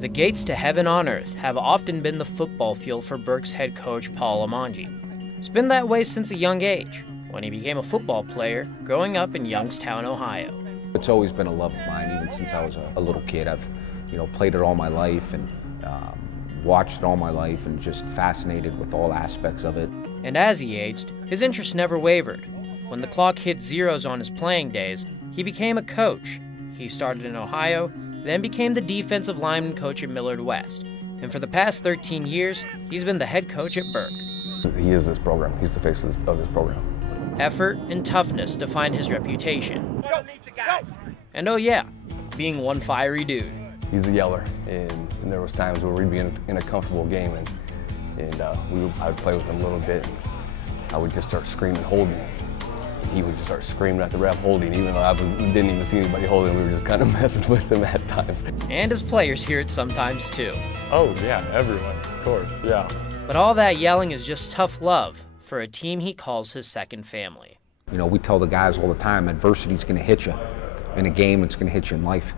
The gates to heaven on earth have often been the football field for Berks head coach Paul Limongi. It's been that way since a young age, when he became a football player growing up in Youngstown, Ohio. It's always been a love of mine, even since I was a little kid. I've played it all my life and watched it all my life and just fascinated with all aspects of it. And as he aged, his interest never wavered. When the clock hit zeros on his playing days, he became a coach. He started in Ohio, then became the defensive lineman coach at Millard West. And for the past 13 years, he's been the head coach at Burke. He is this program. He's the face of this program. Effort and toughness define his reputation. And oh yeah, being one fiery dude. He's a yeller, and there was times where we'd be in a comfortable game, and I would play with him a little bit. I would just start screaming, holding. He would just start screaming at the ref, holding, even though didn't even see anybody holding. We were just kind of messing with him at times. And his players hear it sometimes too. Oh yeah, everyone, of course, yeah. But all that yelling is just tough love for a team he calls his second family. We tell the guys all the time, adversity's going to hit you. In a game, it's going to hit you in life.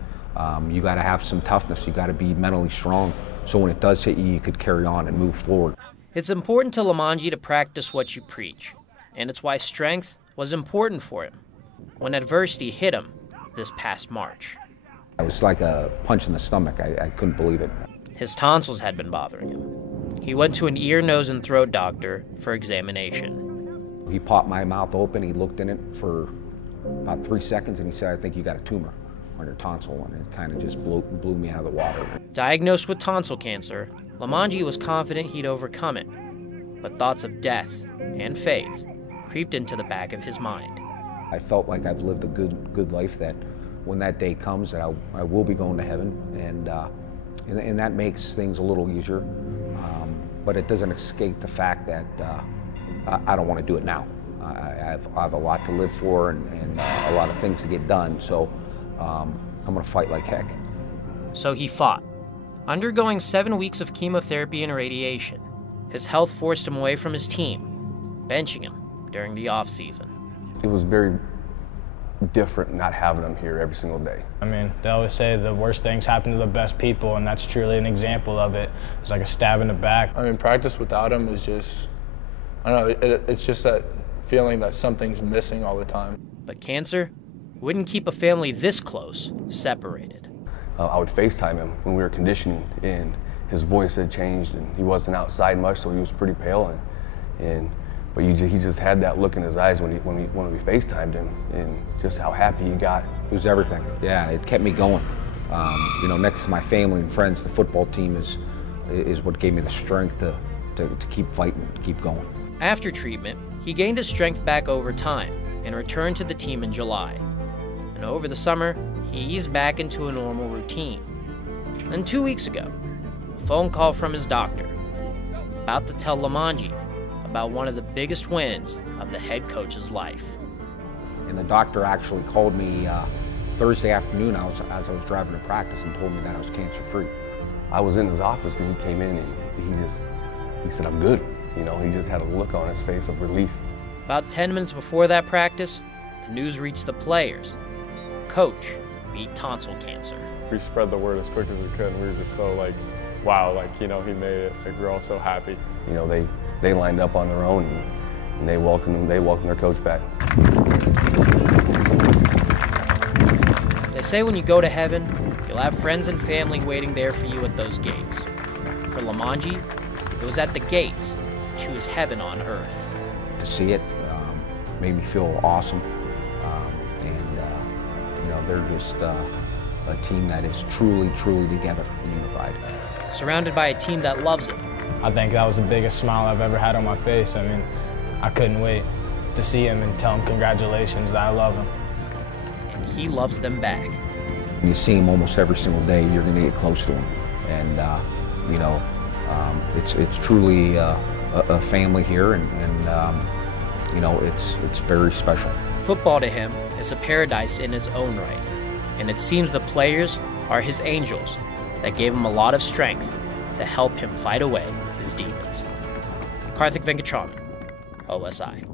You got to have some toughness. You got to be mentally strong, so when it does hit you, you could carry on and move forward. It's important to Limongi to practice what you preach, and it's why strength was important for him when adversity hit him this past March. It was like a punch in the stomach. I couldn't believe it. His tonsils had been bothering him. He went to an ear, nose, and throat doctor for examination. He popped my mouth open. He looked in it for about 3 seconds, and he said, "I think you got a tumor on your tonsil," and it kind of just blew me out of the water. Diagnosed with tonsil cancer, Limongi was confident he'd overcome it, but thoughts of death and faith creeped into the back of his mind. I felt like I've lived a good life, that when that day comes that I will be going to heaven, and that makes things a little easier, but it doesn't escape the fact that I don't want to do it now. I have a lot to live for and a lot of things to get done, so I'm going to fight like heck. So he fought, undergoing 7 weeks of chemotherapy and radiation. His health forced him away from his team, benching him during the off-season. It was very different not having him here every single day. I mean, they always say the worst things happen to the best people, and that's truly an example of it. It's like a stab in the back. I mean, practice without him is just, I don't know, it's just that feeling that something's missing all the time. But cancer wouldn't keep a family this close separated. I would FaceTime him when we were conditioning, and his voice had changed, and he wasn't outside much, so he was pretty pale, but he just had that look in his eyes when we FaceTimed him, and just how happy he got. It was everything. Yeah, it kept me going. Next to my family and friends, the football team is what gave me the strength to keep fighting, to keep going. After treatment, he gained his strength back over time and returned to the team in July. And over the summer, he eased back into a normal routine. Then 2 weeks ago, a phone call from his doctor, about to tell Limongi about one of the biggest wins of the head coach's life. And the doctor actually called me Thursday afternoon as I was driving to practice and told me that I was cancer-free. I was in his office and he came in and he said, "I'm good." He just had a look on his face of relief. About 10 minutes before that practice, the news reached the players. Coach beat tonsil cancer. We spread the word as quick as we could, and we were just so wow, he made it. We're all so happy. They lined up on their own and they welcomed their coach back. They say when you go to heaven, you'll have friends and family waiting there for you at those gates. For Limongi, it was at the gates to his heaven on earth. To see it made me feel awesome, they're just a team that is truly together and unified. Surrounded by a team that loves him. I think that was the biggest smile I've ever had on my face. I mean, I couldn't wait to see him and tell him congratulations, that I love him. And he loves them back. When you see him almost every single day, you're going to get close to him. And, it's truly a family here, and it's very special. Football to him is a paradise in its own right, and it seems the players are his angels that gave him a lot of strength to help him fight away his demons. Karthik Venkatraman, OSI.